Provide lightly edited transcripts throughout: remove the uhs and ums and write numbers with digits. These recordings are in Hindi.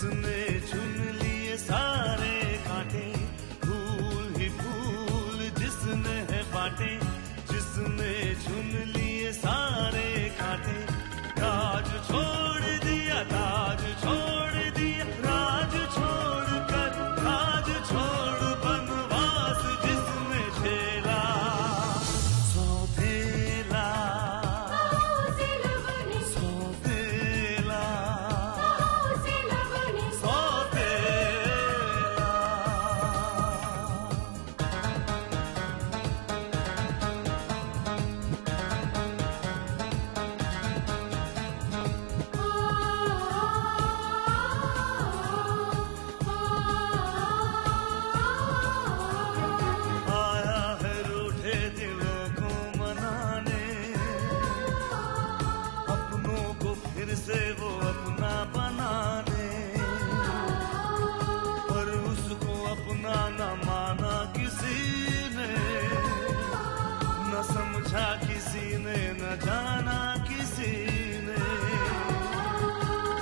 जिसने चुन लिए सारे कांटे, फूल ही फूल जिसने है बांटे, जिसने चुन लिए सारे कांटे, राज छोड़ दिया, ताज छोड़ दिया, राज छोड़ कर राज छोड़ बनवास जिसने झेला, सौतेला सौतेला आया है रूठे दिलों को मनाने, अपनों को फिर से वो अपना बनाने, पर उसको अपना न माना किसी ने, न समझा किसी ने, न जाना किसी ने,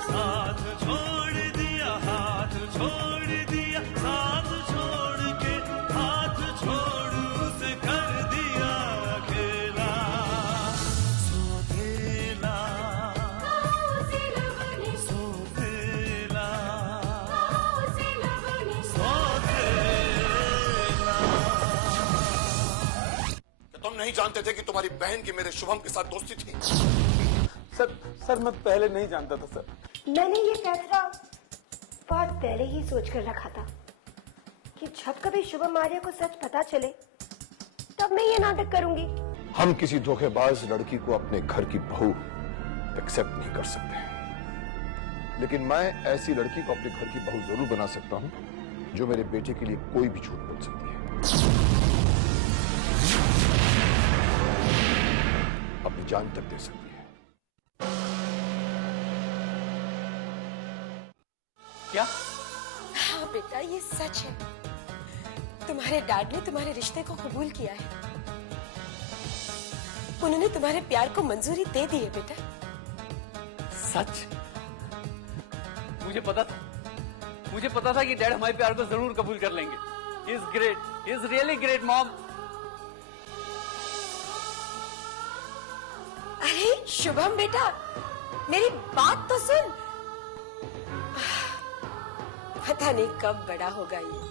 साथ छोड़ दिया, हाथ छोड़ दिया, साथ छोड़ के हाथ छोड़ उसे कर दिया अकेला, सौतेला सौतेला सौतेला। तुम नहीं जानते थे कि तुम्हारी बहन की मेरे शुभम के साथ दोस्ती थी? सर मैं पहले नहीं जानता था सर। मैंने ये फैसला बहुत पहले ही सोच कर रखा था कि जब कभी शुभम आर्य को सच पता चले तब मैं ये नाटक करूंगी। हम किसी धोखेबाज लड़की को अपने घर की बहू एक्सेप्ट नहीं कर सकते, लेकिन मैं ऐसी लड़की को अपने घर की बहू जरूर बना सकता हूं जो मेरे बेटे के लिए कोई भी झूठ बोल सकती है, अपनी जान तक दे सकती है। क्या? हाँ बेटा, ये सच है। तुम्हारे डैड ने तुम्हारे रिश्ते को कबूल किया है। उन्होंने तुम्हारे प्यार को मंजूरी दे दी है बेटा। सच? मुझे पता था कि डैड हमारे प्यार को जरूर कबूल कर लेंगे। He is great, he is really great mom. अरे शुभम बेटा, मेरी बात तो सुन। पता नहीं कब बड़ा होगा ये।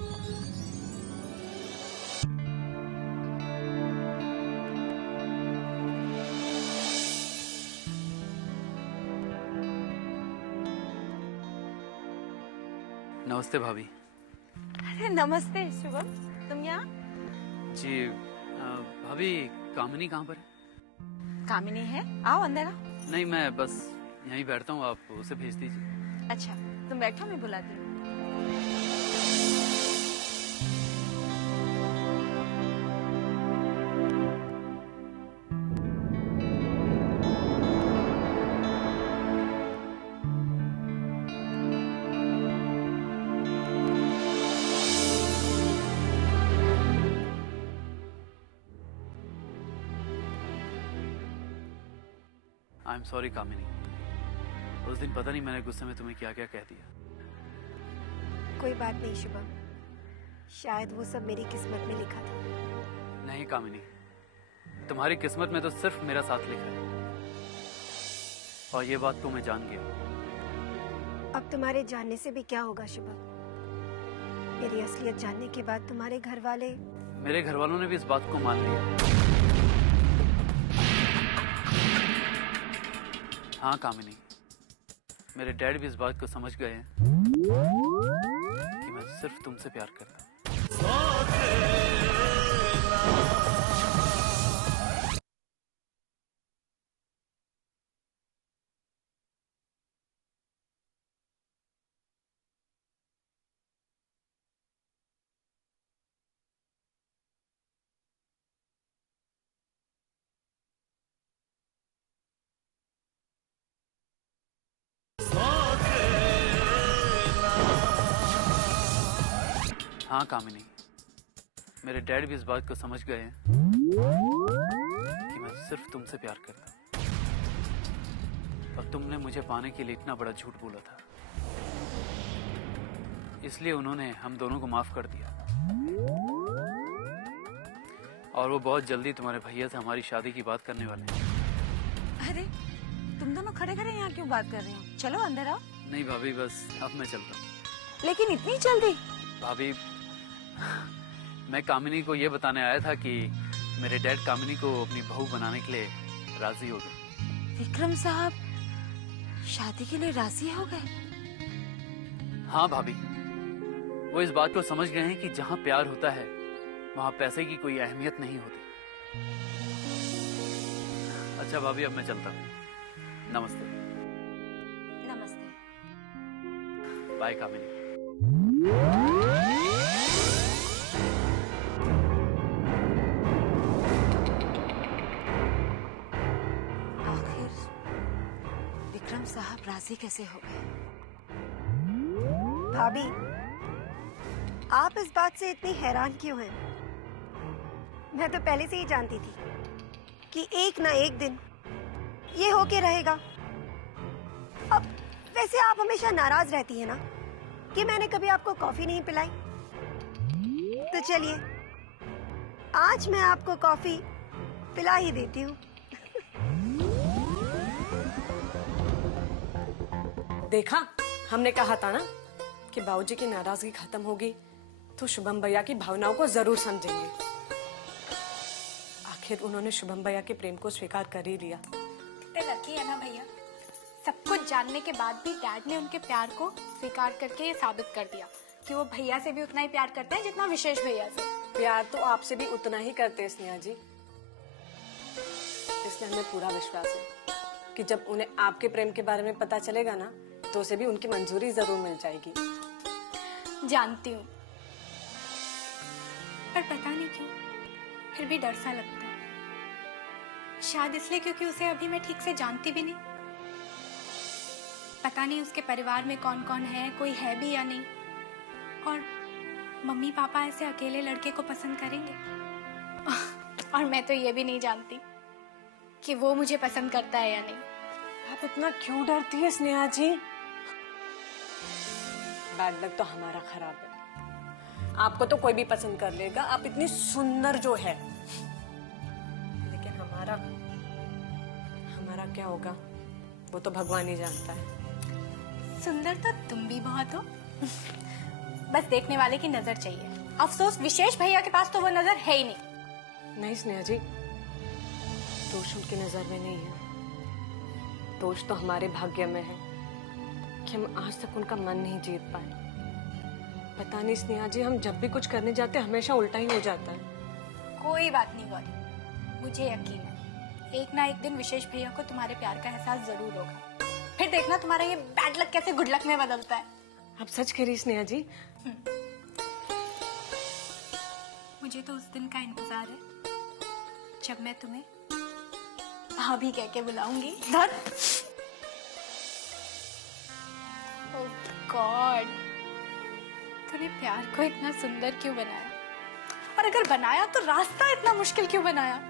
नमस्ते भाभी। अरे नमस्ते शुभम, तुम यहाँ? जी भाभी, कामिनी कहाँ पर है? कामिनी है, आओ अंदर आओ। नहीं, मैं बस यहीं बैठता हूँ, आप उसे भेज दीजिए। अच्छा तुम बैठो, मैं बुलाती हूँ। आई एम सॉरी कामिनी, उस दिन पता नहीं मैंने गुस्से में तुम्हें क्या क्या कह दिया। कोई बात नहीं शुभम, शायद वो सब मेरी किस्मत में लिखा था। नहीं कामिनी, तुम्हारी किस्मत में तो सिर्फ मेरा साथ लिखा है, और ये बात तो मैं जान गया। अब तुम्हारे जानने से भी क्या होगा शुभम? मेरी असलियत जानने के बाद तुम्हारे घर वाले, मेरे घर वालों ने भी इस बात को मान लिया। हाँ कामिनी, मेरे डैड भी इस बात को समझ गए हैं कि मैं सिर्फ तुमसे प्यार करता हूँ। हाँ कामिनी, मेरे डैड भी इस बात को समझ गए हैं कि मैं सिर्फ तुमसे प्यार करता हूँ, और तुमने मुझे पाने के लिए इतना बड़ा झूठ बोला था। इसलिए उन्होंने हम दोनों को माफ कर दिया और वो बहुत जल्दी तुम्हारे भैया से हमारी शादी की बात करने वाले हैं। अरे तुम दोनों खड़े खड़े यहाँ क्यों बात कर रहे हो? चलो अंदर आओ। नहीं भाभी, बस अब मैं चलता हूँ। लेकिन इतनी जल्दी? भाभी, मैं कामिनी को ये बताने आया था कि मेरे डैड कामिनी को अपनी बहू बनाने के लिए राजी हो गए। विक्रम साहब शादी के लिए राजी हो गए? हाँ भाभी, वो इस बात को समझ गए हैं कि जहाँ प्यार होता है वहाँ पैसे की कोई अहमियत नहीं होती। अच्छा भाभी, अब मैं चलता हूँ। नमस्ते। नमस्ते। बाय कामिनी। आखिर विक्रम साहब राजी कैसे हो गए? भाभी, आप इस बात से इतनी हैरान क्यों हैं? मैं तो पहले से ही जानती थी कि एक ना एक दिन ये होके रहेगा। अब वैसे आप हमेशा नाराज रहती है ना कि मैंने कभी आपको कॉफी नहीं पिलाई। तो चलिए, आज मैं आपको कॉफी पिला ही देती हूँ। देखा, हमने कहा था ना कि बाबूजी की नाराजगी खत्म होगी तो शुभम भैया की भावनाओं को जरूर समझेंगे। आखिर उन्होंने शुभम भैया के प्रेम को स्वीकार कर ही लिया। कितने लकी है ना भैया, सब कुछ जानने के बाद भी डैड ने उनके प्यार को स्वीकार करके ये साबित कर दिया कि वो भैया से भी उतना ही प्यार करते हैं जितना विशेष भैया से। प्यार तो आपसे भी उतना ही करते हैं स्नेहा जी, इसलिए हमें पूरा विश्वास है कि जब उन्हें आपके प्रेम के बारे में पता चलेगा ना तो उसे भी उनकी मंजूरी जरूर मिल जाएगी। जानती हूँ, पर पता नहीं क्यों फिर भी डर सा लगता है। शायद इसलिए क्योंकि उसे अभी मैं ठीक से जानती भी नहीं। पता नहीं उसके परिवार में कौन कौन है, कोई है भी या नहीं, और मम्मी पापा ऐसे अकेले लड़के को पसंद करेंगे। और मैं तो ये भी नहीं जानती कि वो मुझे पसंद करता है या नहीं। आप इतना क्यों डरती है स्नेहा जी? बैड लक तो हमारा खराब है, आपको तो कोई भी पसंद कर लेगा, आप इतनी सुंदर जो है, लेकिन हमारा क्या होगा वो तो भगवान ही जानता है। सुंदर तो तुम भी बहुत हो, बस देखने वाले की नजर चाहिए। अफसोस विशेष भैया के पास तो वो नजर है ही नहीं। नहीं स्नेहा जी, दोष उनकी नजर में नहीं है, दोष तो हमारे भाग्य में है कि हम आज तक उनका मन नहीं जीत पाए। पता नहीं स्नेहा जी, हम जब भी कुछ करने जाते हमेशा उल्टा ही हो जाता है। कोई बात नहीं गौरी, मुझे यकीन है एक ना एक दिन विशेष भैया को तुम्हारे प्यार का एहसास जरूर होगा। फिर देखना तुम्हारा ये बैड लक कैसे गुड लक में बदलता है। आप सच कह रही स्नेहा जी? मुझे तो उस दिन का इंतजार है जब मैं तुम्हें भाभी कह के बुलाऊंगी। धर। ओह गॉड, तूने प्यार को इतना सुंदर क्यों बनाया? और अगर बनाया तो रास्ता इतना मुश्किल क्यों बनाया?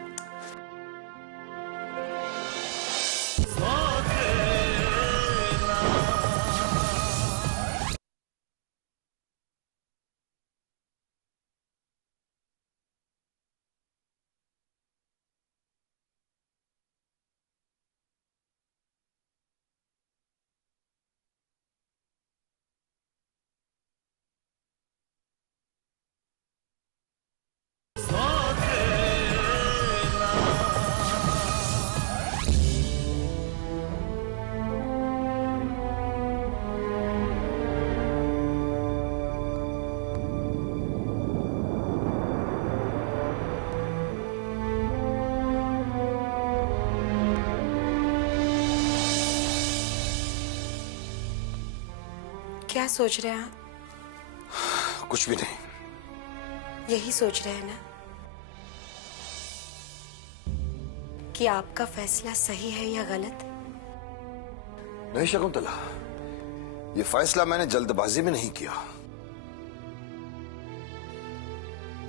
क्या सोच रहे हैं आप? कुछ भी नहीं। यही सोच रहे हैं ना कि आपका फैसला सही है या गलत? नहीं शकुंतला, ये फैसला मैंने जल्दबाजी में नहीं किया,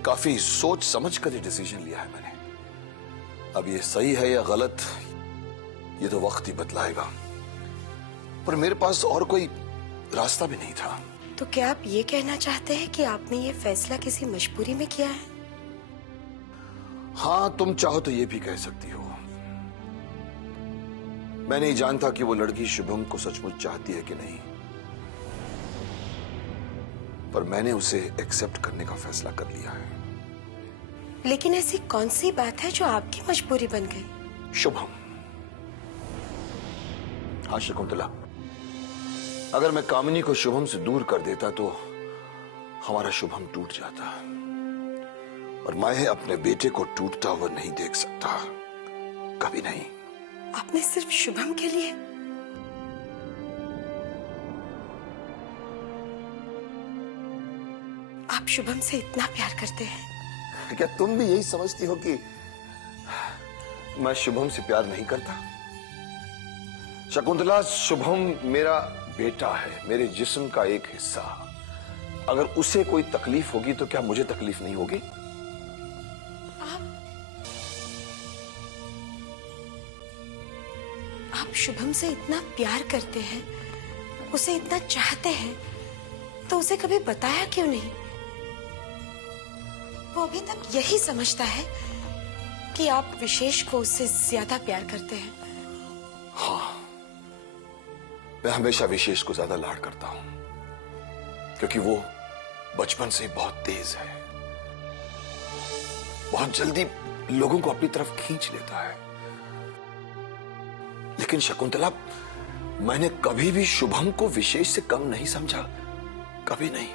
काफी सोच समझ कर ये डिसीजन लिया है मैंने। अब ये सही है या गलत ये तो वक्त ही बतलाएगा, पर मेरे पास और कोई रास्ता भी नहीं था। तो क्या आप ये कहना चाहते हैं कि आपने ये फैसला किसी मजबूरी में किया है? हाँ, तुम चाहो तो ये भी कह सकती हो। मैं नहीं जानता कि वो लड़की शुभम को सचमुच चाहती है कि नहीं, पर मैंने उसे एक्सेप्ट करने का फैसला कर लिया है। लेकिन ऐसी कौन सी बात है जो आपकी मजबूरी बन गई? शुभम। हाँ शकुंतला, अगर मैं कामिनी को शुभम से दूर कर देता तो हमारा शुभम टूट जाता, और मैं अपने बेटे को टूटता हुआ नहीं देख सकता, कभी नहीं। आपने सिर्फ शुभम के लिए? आप शुभम से इतना प्यार करते हैं? क्या तुम भी यही समझती हो कि मैं शुभम से प्यार नहीं करता? शकुंतला, शुभम मेरा बेटा है, मेरे जिस्म का एक हिस्सा। अगर उसे कोई तकलीफ होगी तो क्या मुझे तकलीफ नहीं होगी? आप शुभम से इतना प्यार करते हैं, उसे इतना चाहते हैं, तो उसे कभी बताया क्यों नहीं? वो अभी तक यही समझता है कि आप विशेष को उससे ज्यादा प्यार करते हैं। हाँ, मैं हमेशा विशेष को ज्यादा लाड करता हूं, क्योंकि वो बचपन से बहुत तेज है, बहुत जल्दी लोगों को अपनी तरफ खींच लेता है। लेकिन शकुंतला, मैंने कभी भी शुभम को विशेष से कम नहीं समझा, कभी नहीं।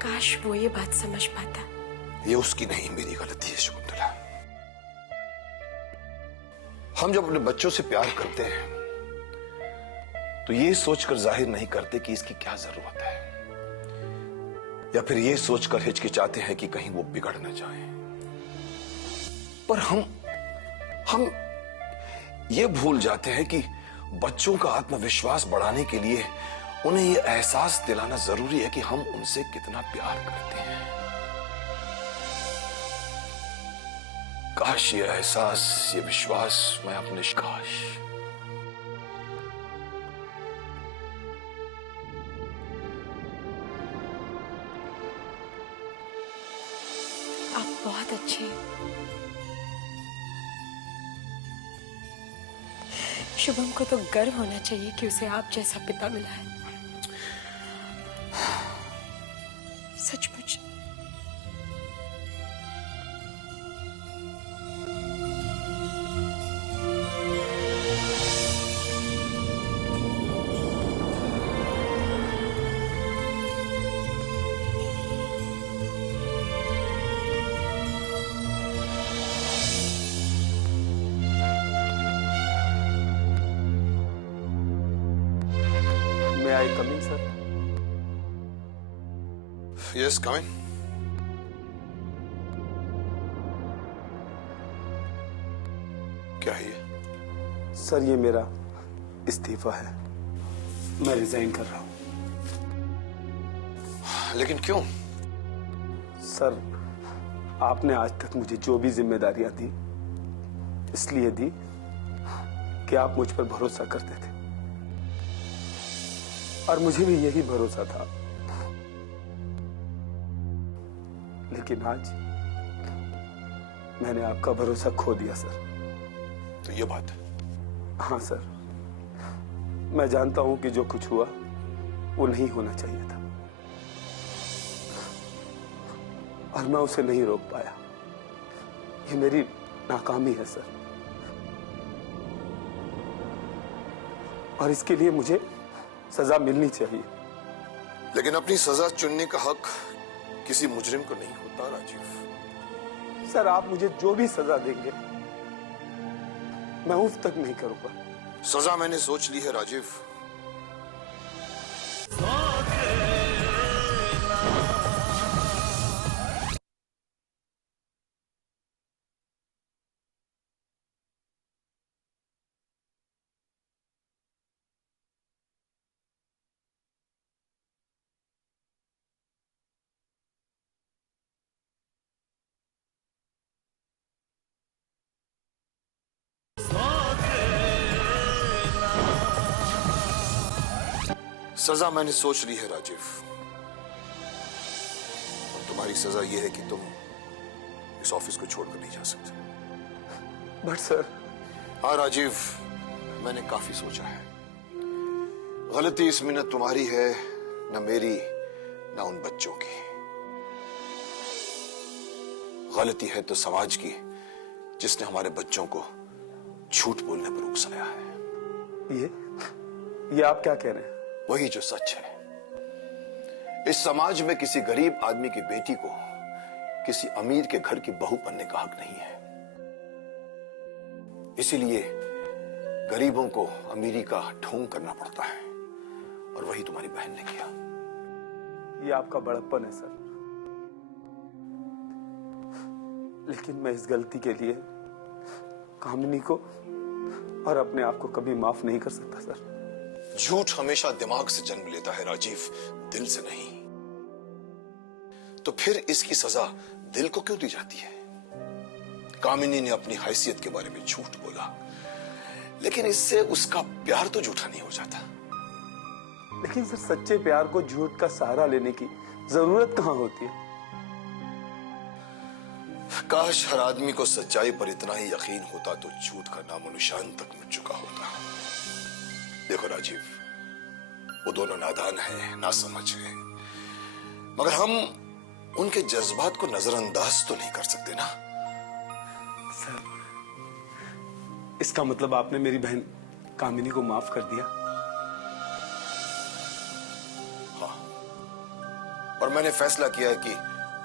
काश वो ये बात समझ पाता। ये उसकी नहीं, मेरी गलती है शकुंतला। हम जब अपने बच्चों से प्यार करते हैं तो ये सोचकर जाहिर नहीं करते कि इसकी क्या जरूरत है, या फिर ये सोचकर हिचकिचाते हैं कि कहीं वो बिगड़ ना जाए। पर हम ये भूल जाते हैं कि बच्चों का आत्मविश्वास बढ़ाने के लिए उन्हें ये एहसास दिलाना जरूरी है कि हम उनसे कितना प्यार करते हैं। काश ये एहसास, ये विश्वास मैं अपने काश आप बहुत अच्छे हैं। शुभम को तो गर्व होना चाहिए कि उसे आप जैसा पिता मिला है। सचमुच। May I come in, sir? Yes, come in. क्या है ये? सर, ये मेरा इस्तीफा है। मैं रिजाइन कर रहा हूं। लेकिन क्यों? सर, आपने आज तक मुझे जो भी जिम्मेदारियां दी, इसलिए दी कि आप मुझ पर भरोसा करते थे, और मुझे भी यही भरोसा था। लेकिन आज मैंने आपका भरोसा खो दिया सर। तो ये बात है? हाँ सर, मैं जानता हूं कि जो कुछ हुआ वो नहीं होना चाहिए था, और मैं उसे नहीं रोक पाया। ये मेरी नाकामी है सर, और इसके लिए मुझे सजा मिलनी चाहिए। लेकिन अपनी सजा चुनने का हक किसी मुजरिम को नहीं होता राजीव। सर, आप मुझे जो भी सजा देंगे मैं उफ तक नहीं करूंगा। सजा मैंने सोच ली है राजीव। सजा मैंने सोच ली है राजीव। तुम्हारी सजा यह है कि तुम इस ऑफिस को छोड़कर नहीं जा सकते। But sir. हाँ राजीव, मैंने काफी सोचा है। गलती इसमें न तुम्हारी है, न मेरी, न उन बच्चों की। गलती है तो समाज की, जिसने हमारे बच्चों को झूठ बोलने पर उकसाया है। ये आप क्या कह रहे हैं? वही जो सच है। इस समाज में किसी गरीब आदमी की बेटी को किसी अमीर के घर की बहू बनने का हक नहीं है। इसीलिए गरीबों को अमीरी का ढोंग करना पड़ता है, और वही तुम्हारी बहन ने किया। ये आपका बड़प्पन है सर, लेकिन मैं इस गलती के लिए कामिनी को और अपने आप को कभी माफ नहीं कर सकता सर। झूठ हमेशा दिमाग से जन्म लेता है राजीव, दिल से नहीं। तो फिर इसकी सजा दिल को क्यों दी जाती है? कामिनी ने अपनी हैसियत के बारे में झूठ बोला, लेकिन इससे उसका प्यार तो झूठा नहीं हो जाता। लेकिन सर, सच्चे प्यार को झूठ का सहारा लेने की जरूरत कहां होती है? काश हर आदमी को सच्चाई पर इतना ही यकीन होता तो झूठ का नामो निशान तक मिट चुका होता। देखो राजीव, वो दोनों नादान हैं, नासमझ हैं, मगर हम उनके जज्बात को नजरअंदाज तो नहीं कर सकते ना। सर, इसका मतलब आपने मेरी बहन कामिनी को माफ कर दिया? हाँ, और मैंने फैसला किया है कि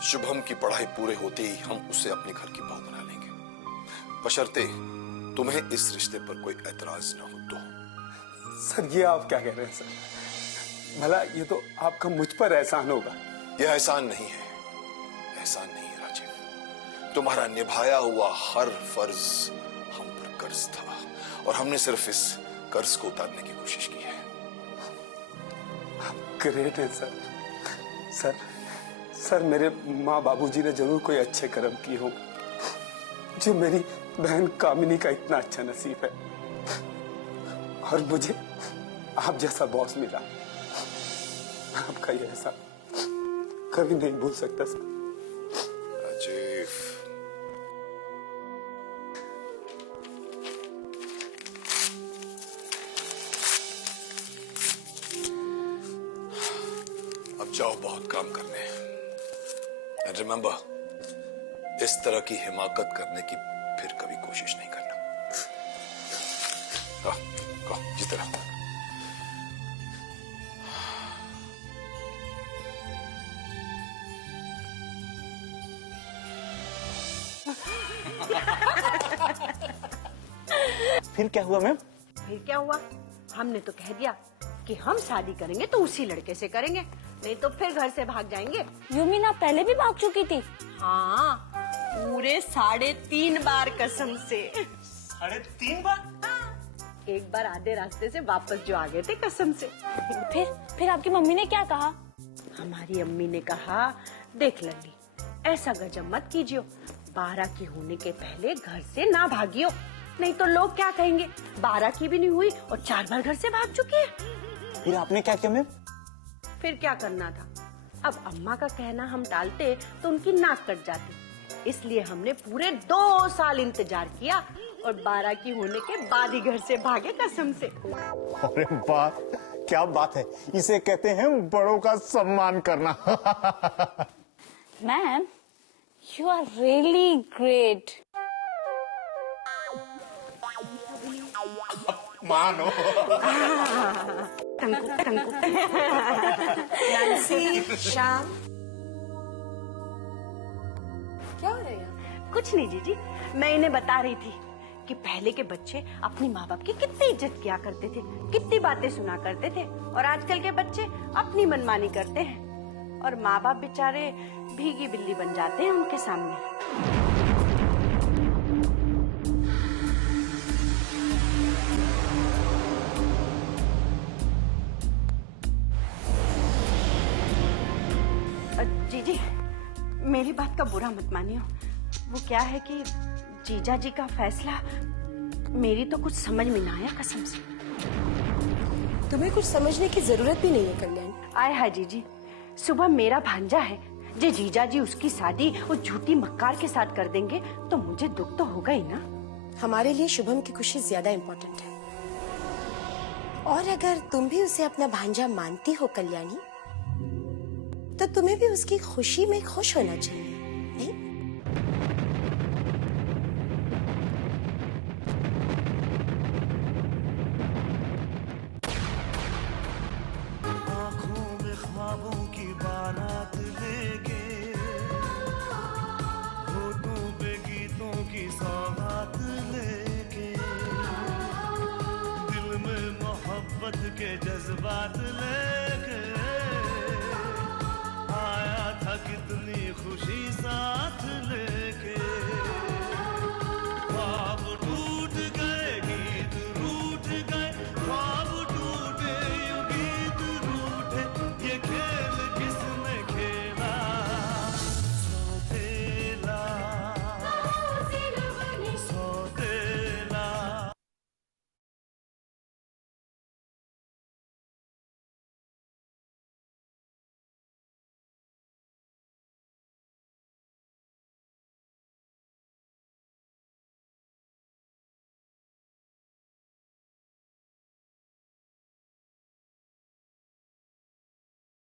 शुभम की पढ़ाई पूरे होते ही हम उसे अपने घर की बहू बना लेंगे, बशर्ते तुम्हें इस रिश्ते पर कोई ऐतराज न हो तो। सर, ये आप क्या कह रहे हैं सर? भला ये तो आपका मुझ पर एहसान होगा। यह एहसान नहीं है, एहसान नहीं है राजीव। तुम्हारा निभाया हुआ हर फर्ज हम पर कर्ज था, और हमने सिर्फ इस कर्ज को उतारने की कोशिश की है। आप ग्रेट हैं सर। सर, मेरे माँ बाबूजी ने जरूर कोई अच्छे कर्म किए हों, जो मेरी बहन कामिनी का इतना अच्छा नसीब है, और मुझे आप जैसा बॉस मिला। आपका ये ऐसा कभी नहीं भूल सकता सर। राजीव, अब जाओ बहुत काम करने। एंड रिमेंबर, इस तरह की हिमाकत करने की फिर कभी कोशिश नहीं करना। जिस तरह फिर क्या हुआ मैम? फिर क्या हुआ? हमने तो कह दिया कि हम शादी करेंगे तो उसी लड़के से करेंगे, नहीं तो फिर घर से भाग जाएंगे। यूमिना पहले भी भाग चुकी थी। हाँ, पूरे 3.5 बार कसम से। 3.5 बार? एक बार आधे रास्ते से वापस जो आ गए थे कसम से। फिर आपकी मम्मी ने क्या कहा? हमारी अम्मी ने कहा, देख लल्ली, ऐसा गजब मत कीजियो, 12 की होने के पहले घर से ना भागियो, नहीं तो लोग क्या कहेंगे, 12 की भी नहीं हुई और 4 बार घर से भाग चुकी है। फिर आपने क्या किया मैम? फिर क्या करना था? अब अम्मा का कहना हम टालते तो उनकी नाक कट जाती, इसलिए हमने पूरे 2 साल इंतजार किया और 12 की होने के बाद ही घर से भागे कसम से। अरे वाह, क्या बात है, इसे कहते हैं बड़ों का सम्मान करना। Ma'am, you are really great. मानो। कंकु। नैन्सी, श्याम, क्या हो रहा है? कुछ नहीं जीजी, मैं इन्हें बता रही थी कि पहले के बच्चे अपनी माँ बाप की कितनी इज्जत किया करते थे, कितनी बातें सुना करते थे, और आजकल के बच्चे अपनी मनमानी करते हैं और माँ बाप बेचारे भीगी बिल्ली बन जाते हैं उनके सामने। जीजी, मेरी बात का बुरा मत मानियो, वो क्या है कि जीजा जी का फैसला मेरी तो कुछ समझ में ना आया कसम से। तुम्हें कुछ समझने की जरूरत भी नहीं है कल्याण। आए हाय जीजी, सुबह मेरा भांजा है जे जीजा जी उसकी शादी उस झूठी मक्कार के साथ कर देंगे तो मुझे दुख तो होगा ही ना। हमारे लिए शुभम की खुशी ज्यादा इम्पोर्टेंट है। और अगर तुम भी उसे अपना भांजा मानती हो कल्याणी, तो तुम्हें भी उसकी खुशी में खुश होना चाहिए, नहीं? आंखों में ख्वाबों की बारात लेके, होठों पे गीतों की सौगात लेके, दिल में मोहब्बत के जज्बात ले